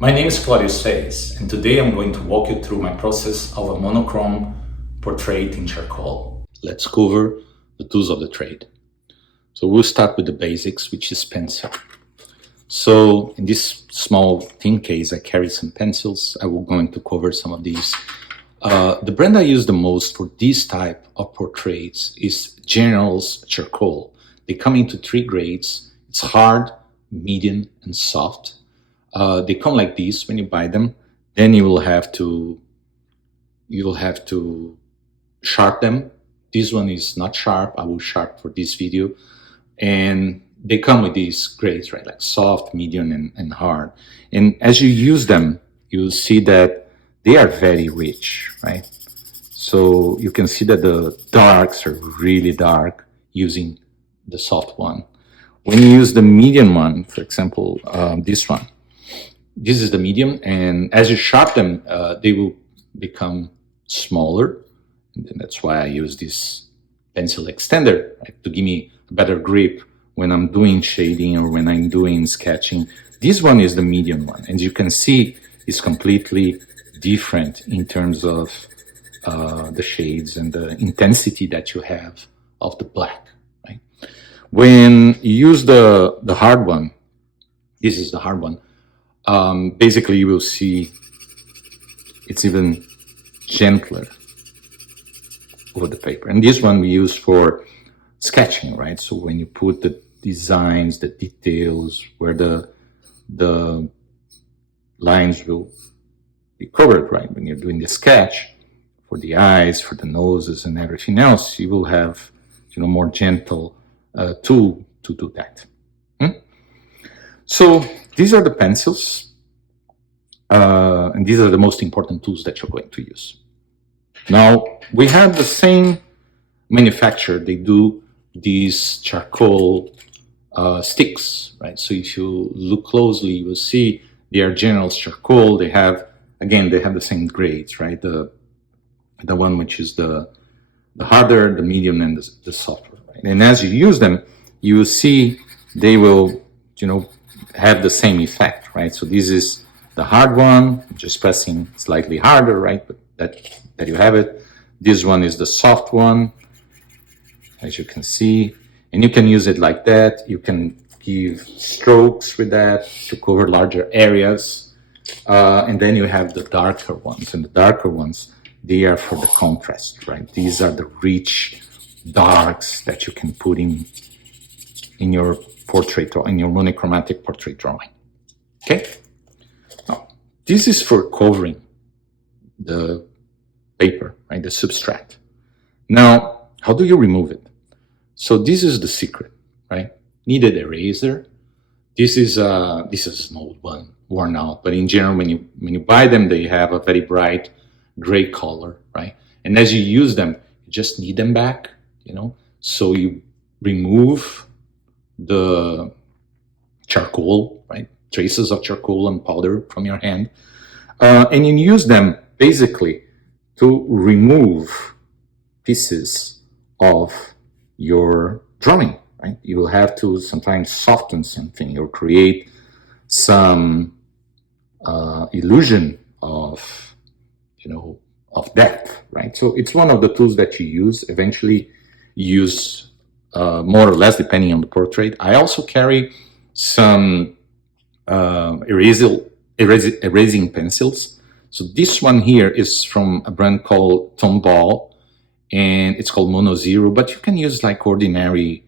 My name is Claudio Saes, and today I'm going to walk you through my process of a monochrome portrait in charcoal. Let's cover the tools of the trade. So we'll start with the basics, which is pencil. So in this small thin case, I carry some pencils. I will going to cover some of these. The brand I use the most for this type of portraits is General's Charcoal. They come into 3 grades. It's hard, medium, and soft. They come like this when you buy them. Then you will have to sharp them. This one is not sharp. I will sharp for this video. And they come with these grades, right? Like soft, medium, and hard. And as you use them, you'll see that they are very rich, right? So you can see that the darks are really dark using the soft one. When you use the medium one, for example, this one, this is the medium, and as you sharpen them, they will become smaller. And that's why I use this pencil extender, right, to give me a better grip when I'm doing shading or when I'm doing sketching. This one is the medium one, and you can see it's completely different in terms of the shades and the intensity that you have of the black, right? When you use the hard one, this is the hard one, basically you will see it's even gentler over the paper. And this one we use for sketching, right? So when you put the designs, the details, where the lines will be covered, right? When you're doing the sketch for the eyes, for the noses and everything else, you will have, more gentle tool to do that. So these are the pencils, and these are the most important tools that you're going to use. Now, we have the same manufacturer. They do these charcoal sticks, right? So if you look closely, you will see they are General's Charcoal. They have, again, they have the same grades, right? The one which is the harder, the medium, and the softer, right? And as you use them, you will see they will, have the same effect, right? So this is the hard one, just pressing slightly harder, right? But that you have it. This one is the soft one, as you can see, and you can use it like that. You can give strokes with that to cover larger areas, and then you have the darker ones, and the darker ones, they are for the contrast, right? These are the rich darks that you can put in your portrait or in your monochromatic portrait drawing. Okay, now this is for covering the paper, right, the substrate. Now, how do you remove it? So this is the secret, right? Needed eraser. This is a small one, worn out, but in general, when you buy them, they have a very bright gray color, right? And as you use them, you just need them back, So you remove the charcoal, right? Traces of charcoal and powder from your hand, and you use them basically to remove pieces of your drawing, right? You will have to sometimes soften something or create some illusion of, of depth, right? So it's one of the tools that you use, eventually use more or less depending on the portrait. I also carry some erasing pencils. So this one here is from a brand called Tomball, and it's called Mono Zero, but you can use like ordinary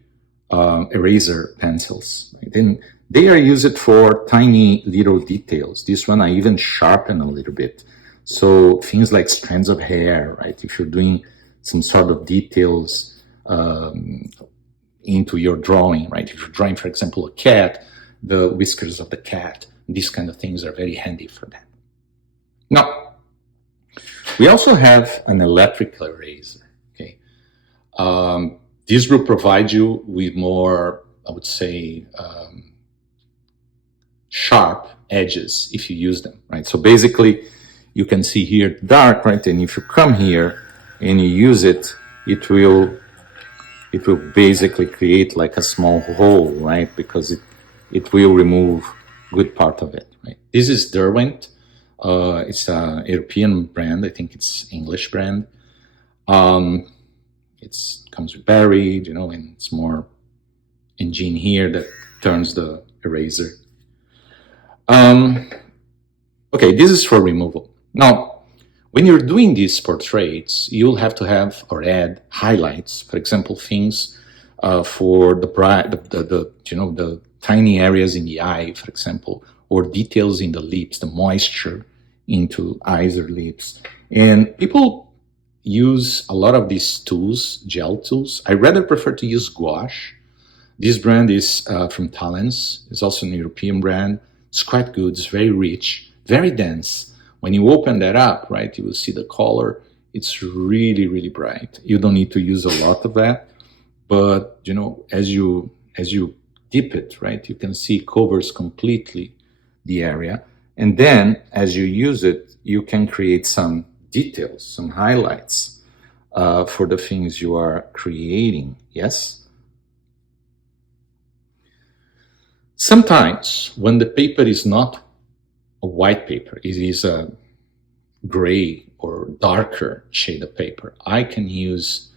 eraser pencils. Right? And they are used for tiny little details. This one I even sharpen a little bit. So things like strands of hair, right? If you're doing some sort of details into your drawing, right? If you're drawing, for example, a cat, the whiskers of the cat, these kind of things are very handy for that. Now, we also have an electrical eraser, okay? This will provide you with more, I would say, sharp edges if you use them, right? So basically, you can see here dark, right? And if you come here and you use it, it will basically create like a small hole, right? Because it will remove good part of it, right? This is Derwent. It's a European brand. I think it's English brand. It comes with buried, and it's more engine here that turns the eraser. Okay, this is for removal. Now, when you're doing these portraits, you'll have to have or add highlights. For example, things for the tiny areas in the eye, for example, or details in the lips, the moisture into eyes or lips. And people use a lot of these tools, gel tools. I rather prefer to use gouache. This brand is from Talens. It's also an European brand. It's quite good. It's very rich, very dense. When you open that up, right, you will see the color. It's really, really bright. You don't need to use a lot of that, but as you dip it, right, you can see it covers completely the area. And then as you use it, you can create some details, some highlights for the things you are creating. Yes. Sometimes when the paper is not a white paper, it is a gray or darker shade of paper, I can use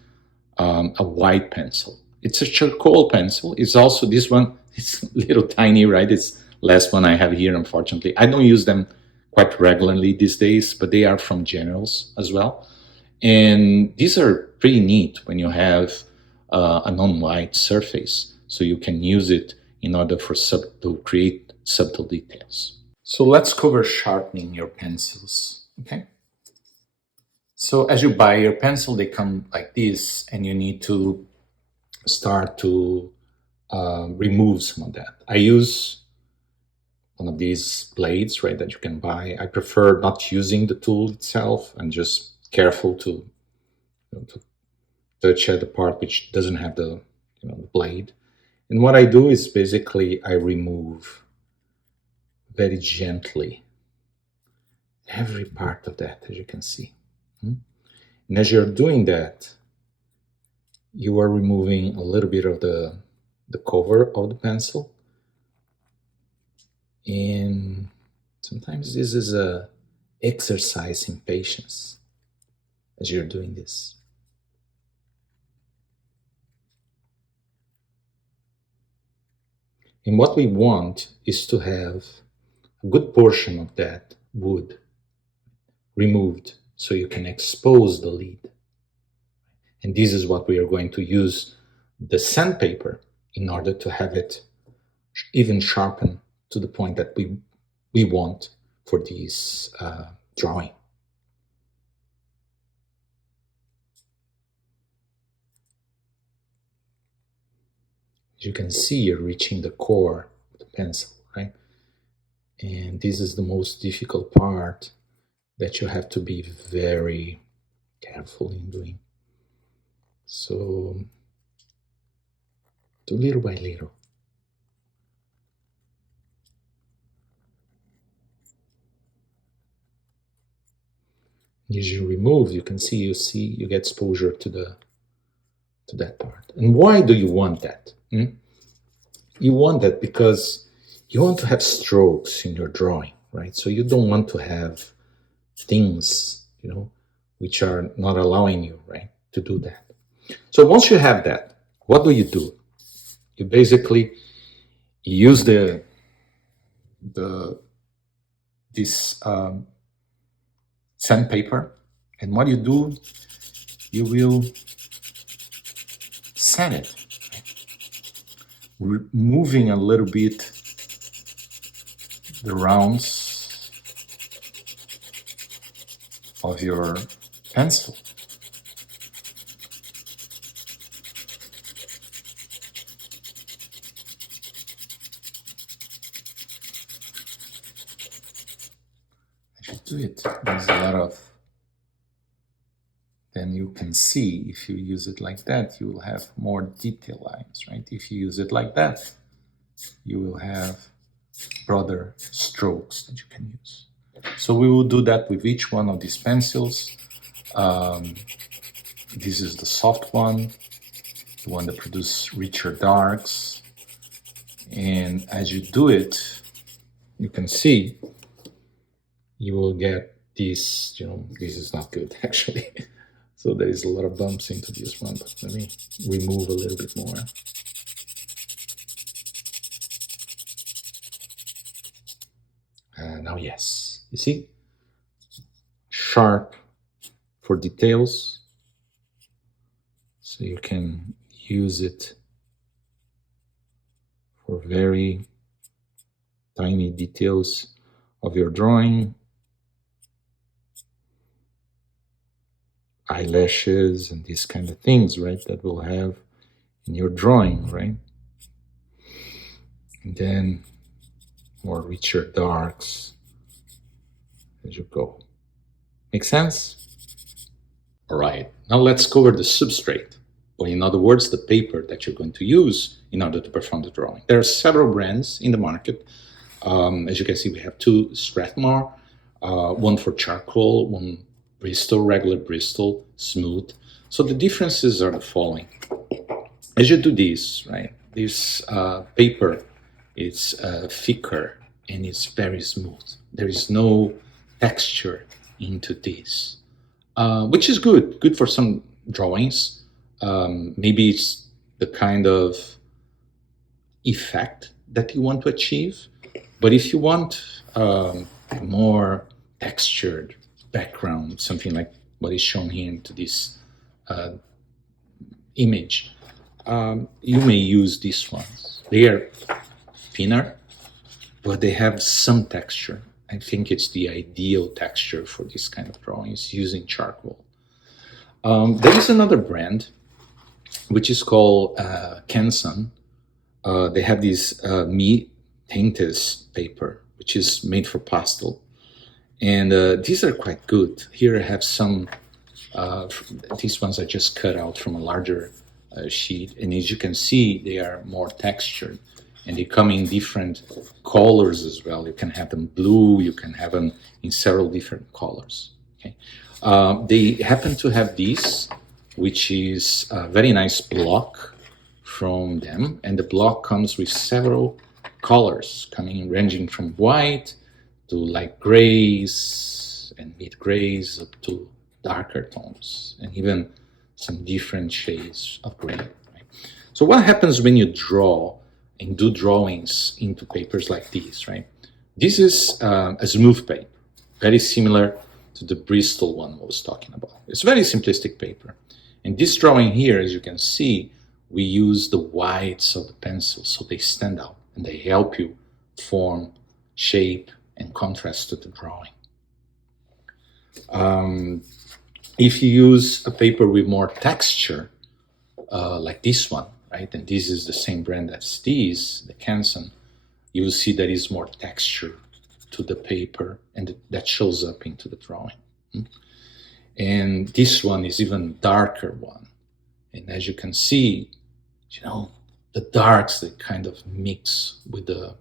a white pencil. It's a charcoal pencil. It's also this one. It's a little tiny, right? It's last one I have here, unfortunately. I don't use them quite regularly these days, but they are from Generals as well. And these are pretty neat when you have a non-white surface, so you can use it in order to create subtle details. So let's cover sharpening your pencils, okay? So as you buy your pencil, they come like this, and you need to start to remove some of that. I use one of these blades, right, that you can buy. I prefer not using the tool itself. I'm just careful to touch at the part which doesn't have the blade. And what I do is basically I remove very gently every part of that, as you can see. And as you're doing that, you are removing a little bit of the cover of the pencil. And sometimes this is a exercise in patience as you're doing this. And what we want is to have a good portion of that wood removed so you can expose the lid. And this is what we are going to use the sandpaper in order to have it even sharpen to the point that we want for this drawing. As you can see, you're reaching the core of the pencil, right? And this is the most difficult part that you have to be very careful in doing. So do little by little. As you remove, you can see you get exposure to that part. And why do you want that? You want that because you want to have strokes in your drawing, right? So you don't want to have things, which are not allowing you, right, to do that. So once you have that, what do? You basically use this sandpaper, and what you do, you will sand it, removing a little bit the rounds of your pencil. If you do it, there's a lot of, then you can see, if you use it like that, you will have more detail lines, right? If you use it like that, you will have broader strokes that you can use. So we will do that with each one of these pencils. This is the soft one, the one that produces richer darks. And as you do it, you can see, you will get this, this is not good actually. So there is a lot of bumps into this one, but let me remove a little bit more. Now, yes, you see, sharp for details, so you can use it for very tiny details of your drawing, eyelashes and these kind of things, right, that we'll have in your drawing, right? And then more richer darks as you go. Make sense? All right, now let's cover the substrate, or in other words, the paper that you're going to use in order to perform the drawing. There are several brands in the market. As you can see, we have two Strathmore, one for charcoal, one Bristol, regular Bristol, smooth. So the differences are the following. As you do this, right, this paper is thicker and it's very smooth. There is no texture into this, which is good for some drawings. Maybe it's the kind of effect that you want to achieve. But if you want a more textured background, something like what is shown here into this image, you may use these ones. They are thinner, but they have some texture. I think it's the ideal texture for this kind of drawings using charcoal. There is another brand which is called Canson. They have this tainted paper, which is made for pastel. And these are quite good. Here I have some, these ones I just cut out from a larger sheet. And as you can see, they are more textured. And they come in different colors as well. You can have them blue, you can have them in several different colors. Okay. They happen to have this, which is a very nice block from them. And the block comes with several colors ranging from white to light grays and mid grays up to darker tones, and even some different shades of gray. Right? So what happens when you draw and do drawings into papers like these, right? This is a smooth paper, very similar to the Bristol one I was talking about. It's very simplistic paper. And this drawing here, as you can see, we use the whites of the pencil so they stand out and they help you form shape and contrast to the drawing. If you use a paper with more texture, like this one, right, and this is the same brand as this, the Canson, you will see there is more texture to the paper, and that shows up into the drawing. And this one is even darker one. And as you can see, the darks, they kind of mix with the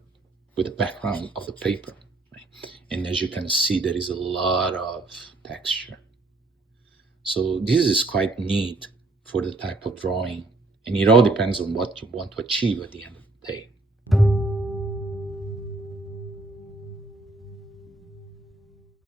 background of the paper. Right? And as you can see, there is a lot of texture. So this is quite neat for the type of drawing. And it all depends on what you want to achieve at the end of the day.